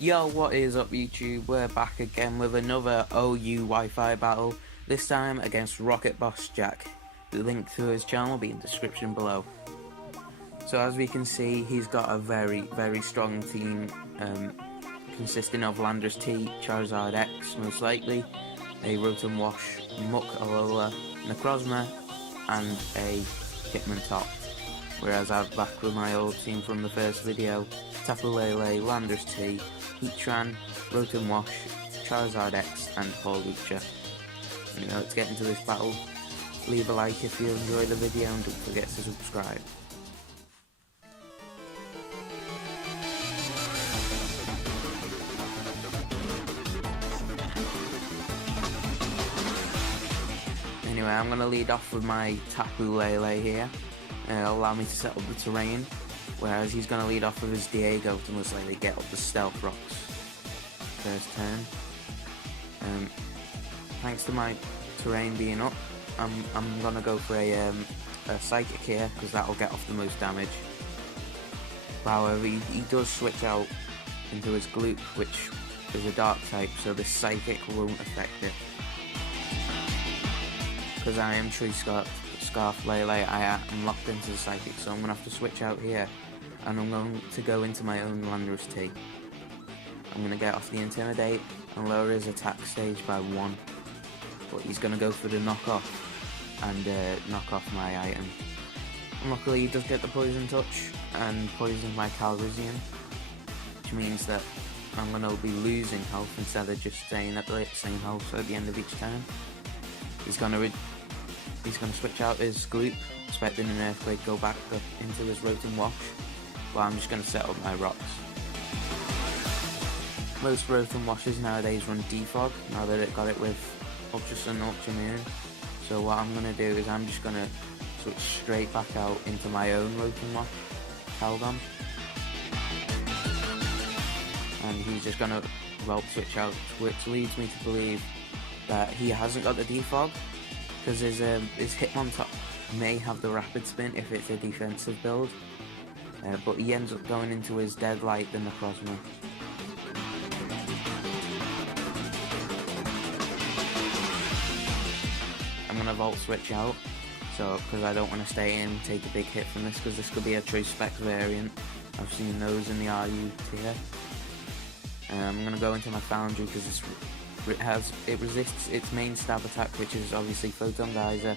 Yo, what is up YouTube? We're back again with another OU Wi-Fi battle, this time against RocketBossJack. The link to his channel will be in the description below. So as we can see, he's got a very strong team consisting of Landers T, Charizard X most likely, a Rotom Wash, Muck, Alola, Necrozma and a Hitmontop. Whereas I'm back with my old team from the first video, Tapu Lele, Landers T, Heatran, Rotom Wash, Charizard X and Lucha. Let's get into this battle. Leave a like if you enjoy the video and don't forget to subscribe. Anyway, I'm going to lead off with my Tapu Lele here. It'll allow me to set up the terrain, whereas he's going to lead off with his Diego to most likely get up the Stealth Rocks first turn. Thanks to my terrain being up, I'm going to go for a Psychic here, because that'll get off the most damage. However, he does switch out into his Gloop, which is a Dark type, so this Psychic won't affect it. Because I am Tree Scarf Lele, I am locked into the Psychic, so I'm going to have to switch out here. And I'm going to go into my own Landers T. I'm going to get off the Intimidate and lower his attack stage by 1. But he's going to go for the knockoff and knock off my item. And luckily he does get the Poison Touch and poisons my Calrissian, which means that I'm going to be losing health instead of just staying at the same health at the end of each turn. He's going to switch out his Gloop, expecting an Earthquake, go back up into his Rotom Wash, but I'm just going to set up my rocks. Most Rotom Washes nowadays run Defog, now that it got it with Ultra Sun, Ultra Moon. So what I'm going to do is I'm just going to switch straight back out into my own Rotom Wash, Calgon. And he's just going to Volt Switch out, which leads me to believe that he hasn't got the Defog, because his Hitmontop may have the Rapid Spin if it's a defensive build, but he ends up going into his Deadlight, the Necrozma. I'm going to Volt Switch out, because I don't want to stay in and take a big hit from this, because this could be a True Spec variant. I've seen those in the RU tier. I'm going to go into my Foundry, because it resists its main stab attack, which is obviously Photon Geyser.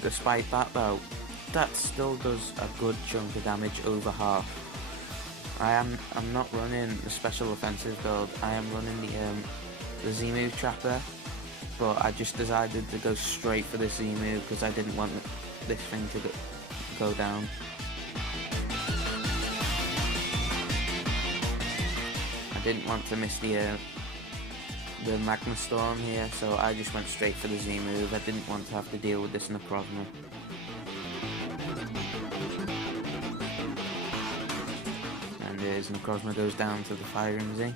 Despite that though, that still does a good chunk of damage, over half. I'm not running the special offensive build, I am running the Z-move Trapper, but I just decided to go straight for the Z-move because I didn't want this thing to go down. I didn't want to miss the Magma Storm here, so I just went straight for the Z move. I didn't want to have to deal with this Necrozma. And his Necrozma goes down to the Firing Z.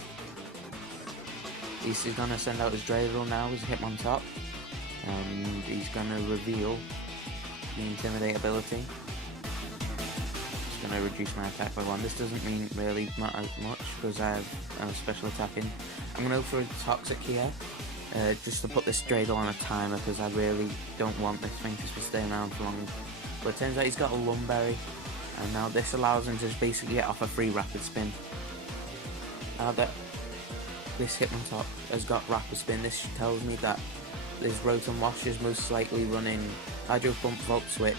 He's going to send out his Dravel now, his Hitmontop, and he's going to reveal the Intimidate ability. Going to reduce my attack by 1. This doesn't mean really much because I have special attacking. I'm going to go for a Toxic here, just to put this Dreidel on a timer because I really don't want this thing to stay around for long. But it turns out he's got a Lumberry, and now this allows him to basically get off a free Rapid Spin. Now that this Hitmontop has got Rapid Spin, this tells me that this Rotom Wash is most likely running Hydro Pump, Volt Switch,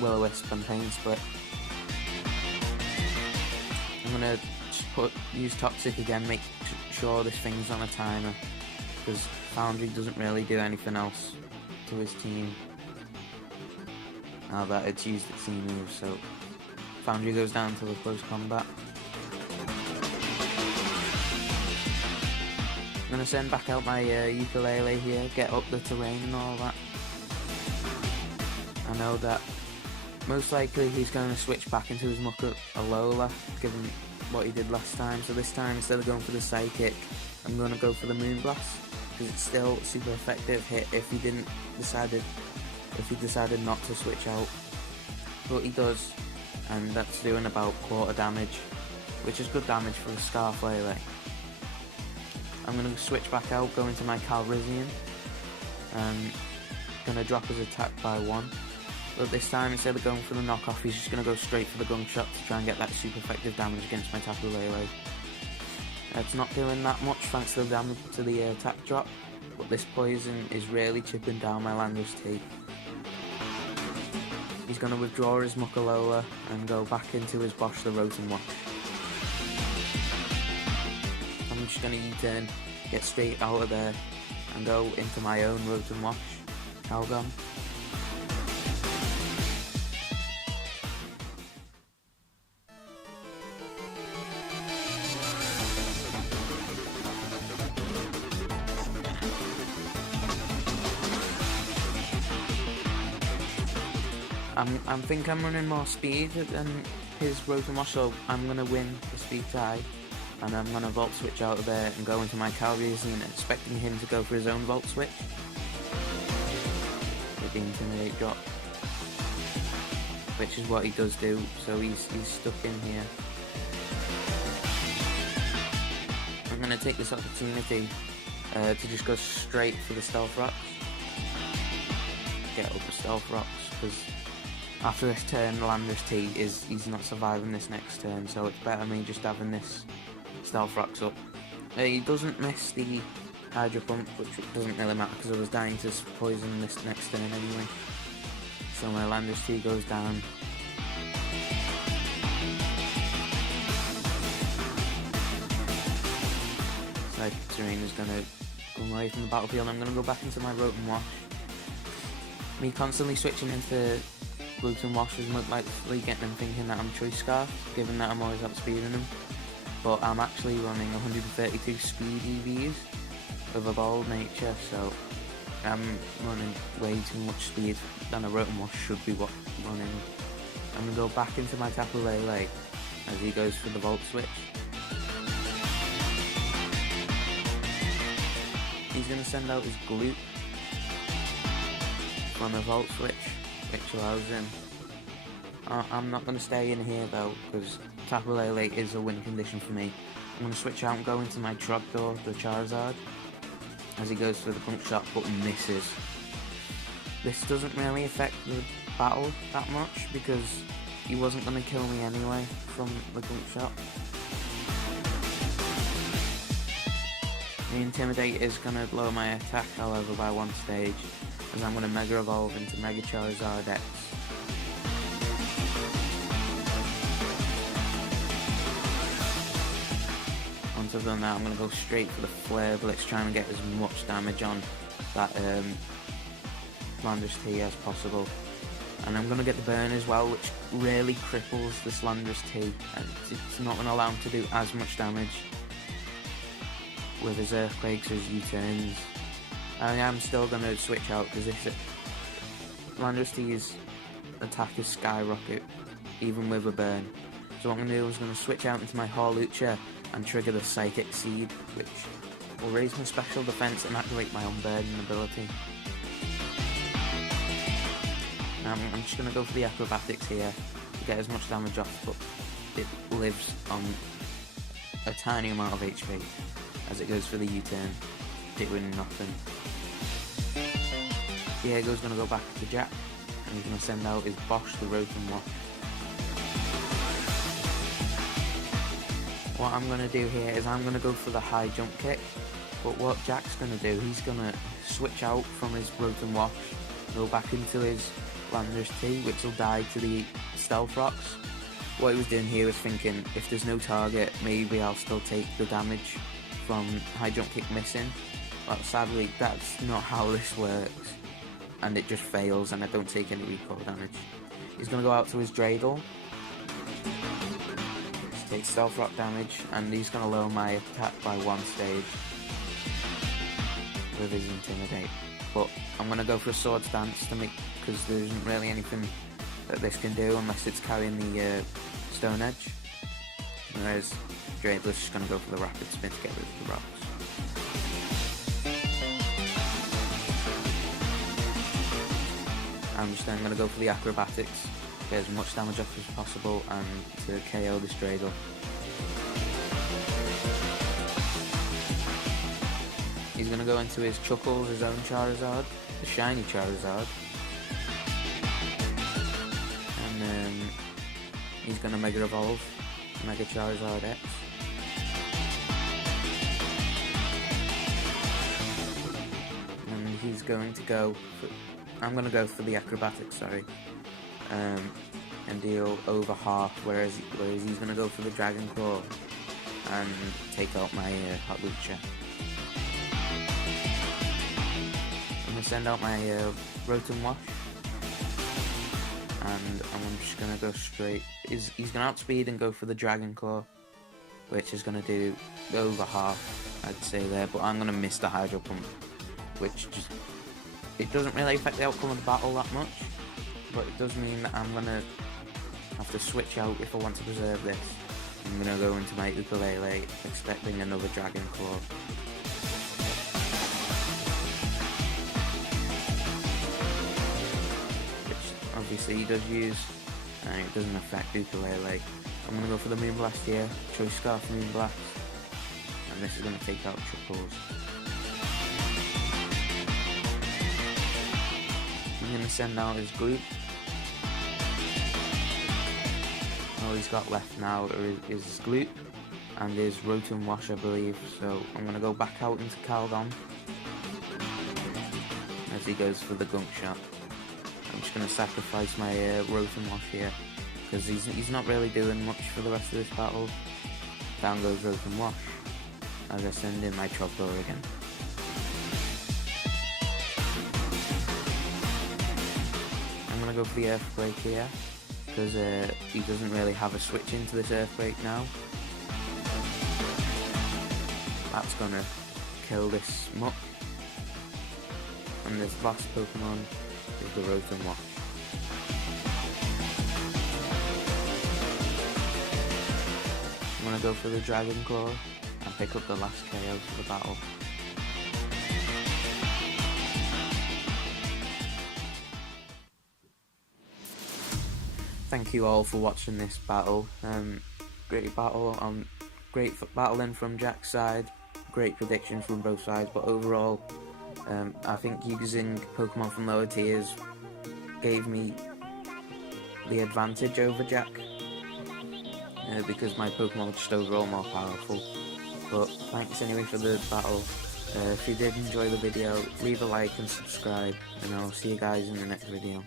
Will-O-Wisp and Pain Split. I'm going to use Toxic again, make sure this thing's on a timer, because Foundry doesn't really do anything else to his team now that it's used its C-move, so Foundry goes down to the close combat. I'm going to send back out my Ukulele here, get up the terrain and all that. I know that most likely he's going to switch back into his Muck Alola, given what he did last time. So this time, instead of going for the Psychic, I'm going to go for the Moonblast, because it's still a super effective hit if he decided not to switch out. But he does, and that's doing about quarter damage. which is good damage for a Scarf Lele. I'm going to switch back out, go into my Calrissian, and going to drop his attack by 1. But this time, instead of going for the knockoff, he's just going to go straight for the gun shot to try and get that super effective damage against my Tapu Lele. It's not doing that much thanks to the damage to the attack drop, but this poison is really chipping down my Landorus T. He's going to withdraw his Muckalola and go back into his Bosch the Rotom Wash. I'm just going to U-turn, get straight out of there, and go into my own Rotom Wash, Calgon. I think I'm running more speed than his Rotom Wash, so I'm going to win the speed tie. And I'm going to Volt Switch out of there and go into my Calrissian, expecting him to go for his own Volt Switch. With the Intimidate drop. Which is what he does do, so he's stuck in here. I'm going to take this opportunity to just go straight for the Stealth Rocks. Get over Stealth Rocks, because after this turn, Landorus T he's not surviving this next turn, so it's better me just having this Stealth Rocks up. He doesn't miss the Hydro Pump, which doesn't really matter because I was dying to poison this next turn anyway. So my Landorus T goes down. Psychic Terrain is going to come away from the battlefield. I'm going to go back into my Rotom Wash. Me constantly switching into Rotom Wash is most likely getting them thinking that I'm Choice Scarf, given that I'm always outspeeding them. But I'm actually running 132 speed EVs of a bold nature, so I'm running way too much speed than a Rotom Wash should be running. I'm going to go back into my Tapu Lele as he goes for the Volt Switch. He's going to send out his Gloop from a Volt Switch, which allows him. I'm not going to stay in here though, because Tapu Lele is a win condition for me. I'm going to switch out and go into my Trogdor, the Charizard, as he goes for the Punk Shot but misses. This doesn't really affect the battle that much because he wasn't going to kill me anyway from the Punk Shot. The Intimidate is going to lower my attack, however, by 1 stage, as I'm going to Mega Evolve into Mega Charizard X. Once I've done that, I'm going to go straight for the Flare Blitz, trying to get as much damage on that Landorus T as possible. And I'm going to get the burn as well, which really cripples this Landorus T. It's not going to allow him to do as much damage with his Earthquakes, his U-turns. I am still going to switch out because this Landorus T's attack is Skyrocket, even with a burn. So what I'm going to do is going to switch out into my Hawlucha and trigger the Psychic Seed, which will raise my special defense and activate my Unburden ability. I'm just going to go for the Acrobatics here to get as much damage off, but it lives on a tiny amount of HP as it goes for the U-turn, doing nothing. Diego's going to go back to Jack, and he's going to send out his Bosch the Rotom Wash. What I'm going to do here is I'm going to go for the high jump kick, but what Jack's going to do, he's going to switch out from his Rotom Wash, go back into his Landorus T, which will die to the Stealth Rocks. What he was doing here was thinking, if there's no target, maybe I'll still take the damage from high jump kick missing. But sadly, that's not how this works, and it just fails, and I don't take any recoil damage. He's going to go out to his Dreidel, take Stealth Rock damage, and he's going to lower my attack by 1 stage with his Intimidate. But I'm going to go for a Swords Dance to make, because there isn't really anything that this can do unless it's carrying the Stone Edge. Whereas Dreidler's just going to go for the Rapid Spin to get rid of the rocks. I'm just then going to go for the Acrobatics, get as much damage off as possible, and to KO this Dreidel. He's going to go into his Chuckles, his own Charizard, the shiny Charizard. And then he's going to Mega Evolve, Mega Charizard X. And he's going to go for, I'm going to go for the Acrobatics, sorry. And deal over half, whereas he's going to go for the Dragon Claw and take out my Hot Lucha. I'm going to send out my Rotom Wash, and I'm just going to go straight. He's going to outspeed and go for the Dragon Claw, which is going to do over half, I'd say there, but I'm going to miss the Hydro Pump, which just, it doesn't really affect the outcome of the battle that much, but it does mean that I'm going to have to switch out if I want to preserve this. I'm going to go into my Ukulele expecting another Dragon Claw. Which obviously he does use, and it doesn't affect Ukulele. I'm going to go for the Moonblast here, Choice Scarf Moonblast, and this is going to take out Chuckles. I'm going to send out his Gloop. All he's got left now is his Gloop and his Rotom Wash, I believe, so I'm going to go back out into Caldon as he goes for the Gunk Shot. I'm just going to sacrifice my Rotom Wash here, because he's not really doing much for the rest of this battle. Down goes Rotom Wash as I send in my Chopper again. I'm going to go for the Earthquake here, because he doesn't really have a switch into this Earthquake now. That's going to kill this Muck. And this last Pokemon is the Rotom Wash. I'm going to go for the Dragon Claw and pick up the last KO for the battle. Thank you all for watching this battle. Great battle, great battling from Jack's side, great predictions from both sides, but overall I think using Pokemon from lower tiers gave me the advantage over Jack, because my Pokemon were just overall more powerful. But thanks anyway for the battle. If you did enjoy the video, leave a like and subscribe, and I'll see you guys in the next video.